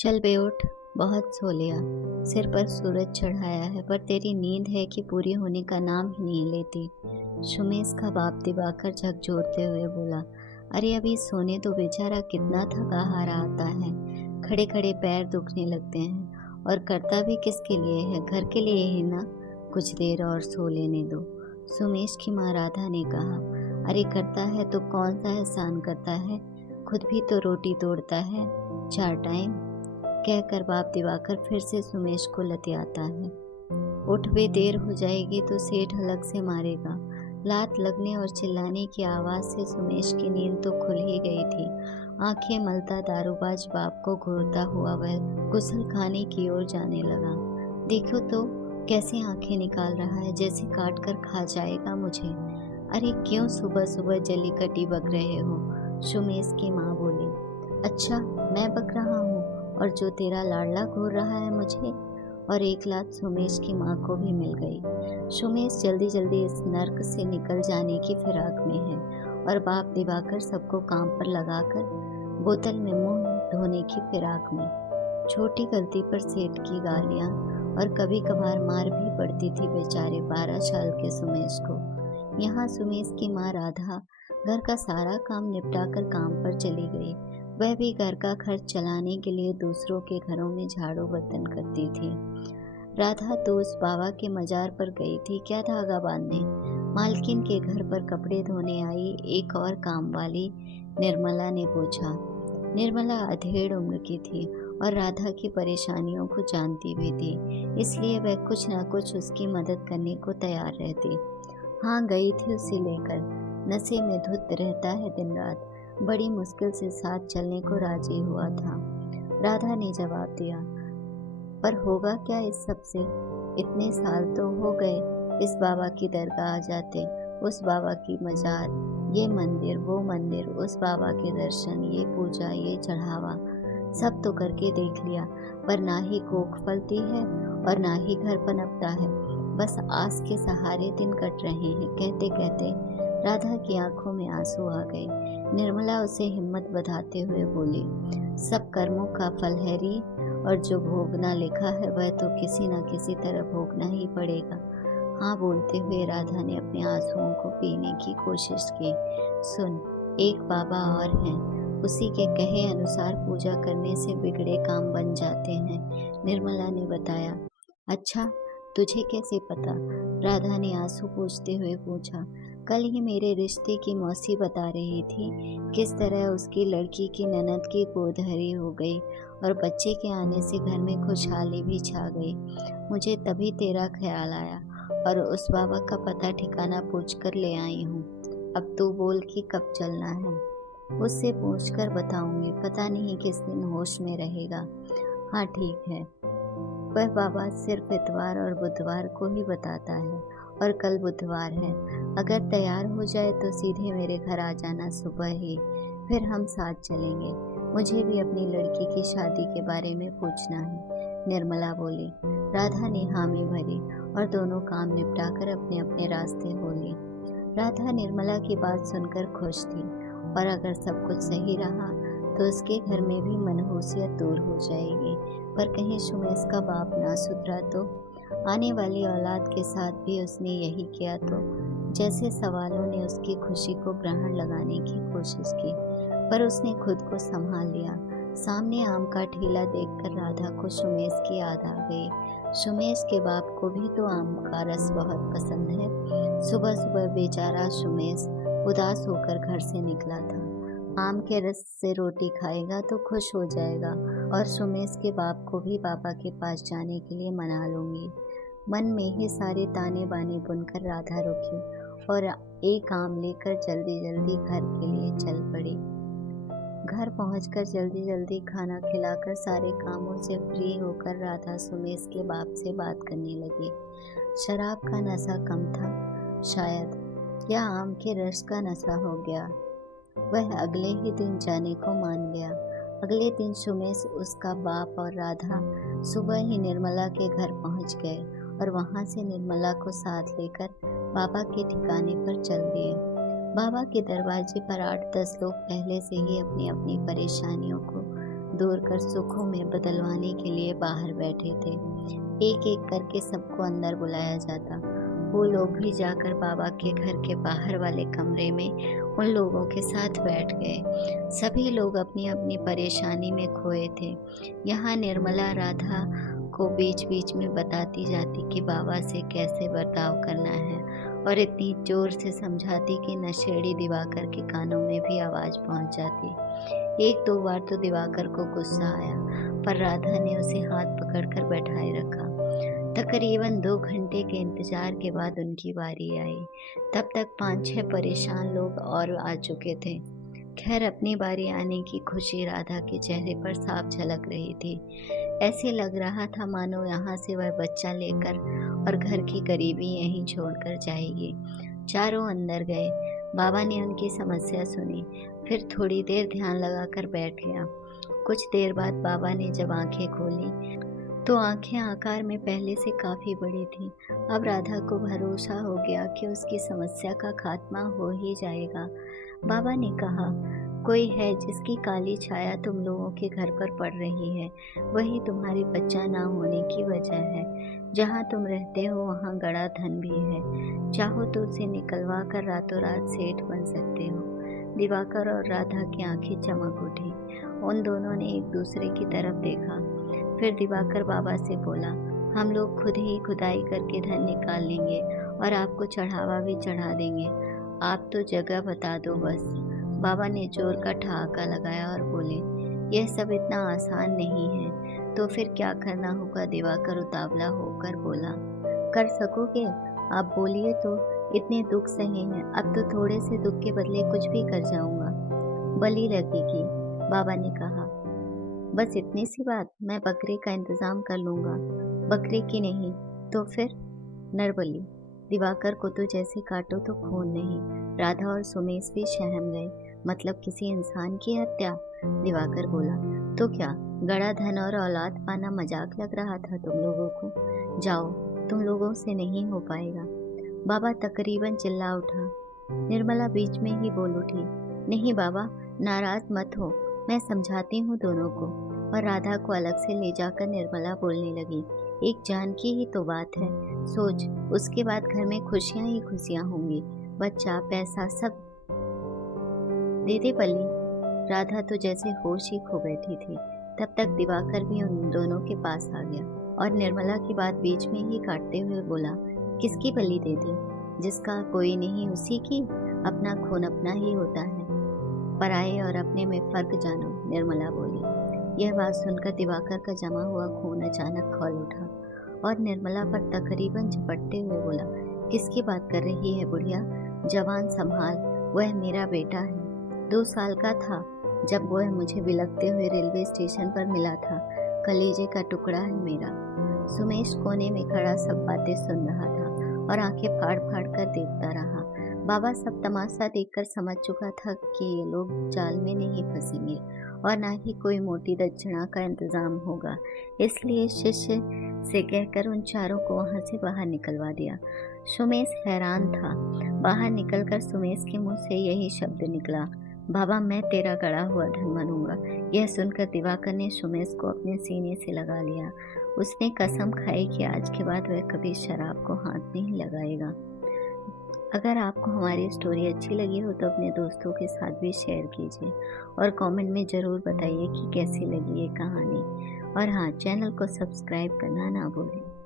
चल बे उठ। बहुत सो लिया। सिर पर सूरज चढ़ाया है पर तेरी नींद है कि पूरी होने का नाम ही नहीं लेती। सुमेश का बाप दिवाकर झकझोरते हुए बोला, अरे अभी सोने तो बेचारा, कितना थका हारा आता है। खड़े खड़े पैर दुखने लगते हैं। और करता भी किसके लिए है? घर के लिए ही ना। कुछ देर और सो लेने दो। सुमेश की माँ राधा ने कहा, अरे करता है तो कौन सा एहसान करता है, खुद भी तो रोटी तोड़ता है 4 टाइम। कहकर बाप दिवाकर फिर से सुमेश को लतियाता है। उठ बे, देर हो जाएगी तो सेठ अलग से मारेगा। लात लगने और चिल्लाने की आवाज से सुमेश की नींद तो खुल ही गई थी। आंखें मलता दारूबाज बाप को घूरता हुआ वह गुसल खाने की ओर जाने लगा। देखो तो कैसे आंखें निकाल रहा है, जैसे काट कर खा जाएगा मुझे। अरे क्यों सुबह सुबह जली कटी बक रहे हो? सुमेश की माँ बोली। अच्छा, मैं बक रहा हूँ? और जो तेरा लाडला घूर रहा है मुझे? और एक लात सुमेश की माँ को भी मिल गई। सुमेश जल्दी जल्दी इस नर्क से निकल जाने की फिराक में है और बाप दिवाकर सबको काम पर लगाकर बोतल में मुंह धोने की फिराक में। छोटी गलती पर सेठ की गालियां और कभी कभार मार भी पड़ती थी बेचारे 12 साल के सुमेश को। यहाँ सुमेश की माँ राधा घर का सारा काम निपटाकर काम पर चली गई। वह भी घर का खर्च चलाने के लिए दूसरों के घरों में झाड़ू बर्तन करती थी। राधा तो उस बाबा के मजार पर गई थी क्या धागा बांधने। मालकिन के घर पर कपड़े धोने आई एक और काम वाली निर्मला ने पूछा। निर्मला अधेड़ उम्र की थी और राधा की परेशानियों को जानती भी थी, इसलिए वह कुछ न कुछ उसकी मदद करने को तैयार रहती। हाँ, गई थी उसे लेकर। नशे में धुत रहता है दिन रात। बड़ी मुश्किल से साथ चलने को राजी हुआ था। राधा ने जवाब दिया, पर होगा क्या इस सब से? इतने साल तो हो गए इस बाबा की दरगाह जाते, उस बाबा की मजार, ये मंदिर वो मंदिर, उस बाबा के दर्शन, ये पूजा ये चढ़ावा, सब तो करके देख लिया, पर ना ही कोख फलती है और ना ही घर पनपता है। बस आस के सहारे दिन कट रहे हैं। कहते कहते राधा की आंखों में आंसू आ गए। निर्मला उसे हिम्मत बधाते हुए बोली, सब कर्मों का फल है री, और जो भोगना लिखा है वह तो किसी न किसी तरह भोगना ही पड़ेगा। हाँ, बोलते हुए राधा ने अपने आंसुओं को पीने की कोशिश की। सुन, एक बाबा और हैं, उसी के कहे अनुसार पूजा करने से बिगड़े काम बन जाते हैं, निर्मला ने बताया। अच्छा, तुझे कैसे पता? राधा ने आंसू पोंछते हुए पूछा। कल ही मेरे रिश्ते की मौसी बता रही थी किस तरह उसकी लड़की की ननद की गोदहरी हो गई और बच्चे के आने से घर में खुशहाली भी छा गई। मुझे तभी तेरा ख्याल आया और उस बाबा का पता ठिकाना पूछ कर ले आई हूँ। अब तू बोल कि कब चलना है? उससे पूछ कर बताऊंगी, पता नहीं किस दिन होश में रहेगा। हाँ ठीक है। वह बाबा सिर्फ इतवार और बुधवार को ही बताता है और कल बुधवार है। अगर तैयार हो जाए तो सीधे मेरे घर आ जाना सुबह ही, फिर हम साथ चलेंगे। मुझे भी अपनी लड़की की शादी के बारे में पूछना है, निर्मला बोली। राधा ने हामी भरी और दोनों काम निपटाकर अपने अपने रास्ते हो लिए। राधा निर्मला की बात सुनकर खुश थी और अगर सब कुछ सही रहा तो उसके घर में भी मनहूसियत दूर हो जाएगी। पर कहीं सुमेश का बाप ना सुधरा तो? आने वाली औलाद के साथ भी उसने यही किया तो? जैसे सवालों ने उसकी खुशी को ग्रहण लगाने की कोशिश की, पर उसने खुद को संभाल लिया। सामने आम का ठेला देखकर राधा को सुमेश की याद आ गई। सुमेश के बाप को भी तो आम का रस बहुत पसंद है। सुबह सुबह बेचारा सुमेश उदास होकर घर से निकला था। आम के रस से रोटी खाएगा तो खुश हो जाएगा और सुमेश के बाप को भी पापा के पास जाने के लिए मना लूंगी। मन में ही सारे ताने बाने बुनकर राधा रुकी और एक आम लेकर जल्दी जल्दी घर के लिए चल पड़ी। घर पहुंचकर जल्दी जल्दी खाना खिलाकर सारे कामों से फ्री होकर राधा सुमेश के बाप से बात करने लगी। शराब का नशा कम था शायद, या आम के रस का नशा हो गया। वह अगले ही दिन जाने को मान गया। अगले दिन सुमेश, उसका बाप और राधा सुबह ही निर्मला के घर पहुंच गए और वहां से निर्मला को साथ लेकर बाबा के ठिकाने पर चल दिए। बाबा के दरवाजे पर 8-10 लोग पहले से ही अपनी अपनी परेशानियों को दूर कर सुखों में बदलवाने के लिए बाहर बैठे थे। एक एक करके सबको अंदर बुलाया जाता। वो लोग भी जाकर बाबा के घर के बाहर वाले कमरे में उन लोगों के साथ बैठ गए। सभी लोग अपनी अपनी परेशानी में खोए थे। यहाँ निर्मला राधा को बीच बीच में बताती जाती कि बाबा से कैसे बर्ताव करना है, और इतनी जोर से समझाती कि नशेड़ी दिवाकर के कानों में भी आवाज़ पहुंच जाती। एक दो बार तो दिवाकर को गुस्सा आया, पर राधा ने उसे हाथ पकड़कर बैठाए रखा। तकरीबन 2 घंटे के इंतजार के बाद उनकी बारी आई। तब तक 5-6 परेशान लोग और आ चुके थे। खैर, अपनी बारी आने की खुशी राधा के चेहरे पर साफ झलक रही थी। ऐसे लग रहा था मानो यहाँ से वह बच्चा लेकर और घर की गरीबी यहीं छोड़कर जाएगी। चारों अंदर गए। बाबा ने उनकी समस्या सुनी, फिर थोड़ी देर ध्यान लगाकर बैठ गया। कुछ देर बाद बाबा ने जब आंखें खोली तो आंखें आकार में पहले से काफी बड़ी थीं। अब राधा को भरोसा हो गया कि उसकी समस्या का खात्मा हो ही जाएगा। बाबा ने कहा, कोई है जिसकी काली छाया तुम लोगों के घर पर पड़ रही है। वही तुम्हारे बच्चा ना होने की वजह है। जहाँ तुम रहते हो वहाँ गड़ा धन भी है। चाहो तो उसे निकलवा कर रातों रात सेठ बन सकते हो। दिवाकर और राधा की आंखें चमक उठी। उन दोनों ने एक दूसरे की तरफ देखा। फिर दिवाकर बाबा से बोला, हम लोग खुद ही खुदाई करके धन निकाल लेंगे और आपको चढ़ावा भी चढ़ा देंगे। आप तो जगह बता दो बस। बाबा ने जोर का ठहाका लगाया और बोले, यह सब इतना आसान नहीं है। तो फिर क्या करना होगा? दिवाकर उतावला होकर बोला, कर सकोगे? आप बोलिए तो। इतने दुख सहे हैं, अब तो थोड़े से दुख के बदले कुछ भी कर जाऊंगा। बलि लगेगी, बाबा ने कहा। बस इतनी सी बात? मैं बकरे का इंतजाम कर लूंगा। बकरे की नहीं तो फिर नरबली। दिवाकर को तो जैसे काटो तो खून नहीं। राधा और सुमेश भी सहम गए। मतलब किसी इंसान की हत्या? दिवाकर बोला, तो क्या गड़ा धन और औलाद पाना मजाक लग रहा था तुम लोगों को? जाओ, तुम लोगों से नहीं हो पाएगा। बाबा तकरीबन चिल्ला उठा। निर्मला बीच में ही बोल उठी, नहीं बाबा, नाराज मत हो, मैं समझाती हूँ दोनों को। और राधा को अलग से ले जाकर निर्मला बोलने लगी, एक जान की ही तो बात है। सोच, उसके बाद घर में खुशियाँ ही खुशियाँ होंगी। बच्चा, पैसा सब दे दे बल्ली। राधा तो जैसे होश ही खो बैठी थी। तब तक दिवाकर भी उन दोनों के पास आ गया और निर्मला की बात बीच में ही काटते हुए बोला, किसकी बलि दे दी? जिसका कोई नहीं उसी की। अपना खून अपना ही होता है, पराये और अपने में फर्क जानो, निर्मला बोली। यह बात सुनकर दिवाकर का जमा हुआ खून अचानक खौल उठा और निर्मला पर तकरीबन झपटते हुए बोला, किसकी बात कर रही है बुढ़िया? जवान संभाल, वह मेरा बेटा है। 2 साल का था जब वह मुझे बिलखते हुए रेलवे स्टेशन पर मिला था। कलेजे का टुकड़ा है मेरा। सुमेश कोने में खड़ा सब बातें सुन रहा था और आंखें फाड़ फाड़ कर देखता रहा। बाबा सब तमाशा देखकर समझ चुका था कि ये लोग जाल में नहीं फंसेंगे और ना ही कोई मोटी दक्षिणा का इंतजाम होगा। इसलिए शिष्य से कहकर उन चारों को वहां से बाहर निकलवा दिया। सुमेश हैरान था। बाहर निकलकर सुमेश के मुंह से यही शब्द निकला, बाबा मैं तेरा गड़ा हुआ धन बनूंगा। यह सुनकर दिवाकर ने सुमेश को अपने सीने से लगा लिया। उसने कसम खाई कि आज के बाद वह कभी शराब को हाथ नहीं लगाएगा। अगर आपको हमारी स्टोरी अच्छी लगी हो तो अपने दोस्तों के साथ भी शेयर कीजिए और कमेंट में ज़रूर बताइए कि कैसी लगी ये कहानी। और हाँ, चैनल को सब्सक्राइब करना ना भूलें।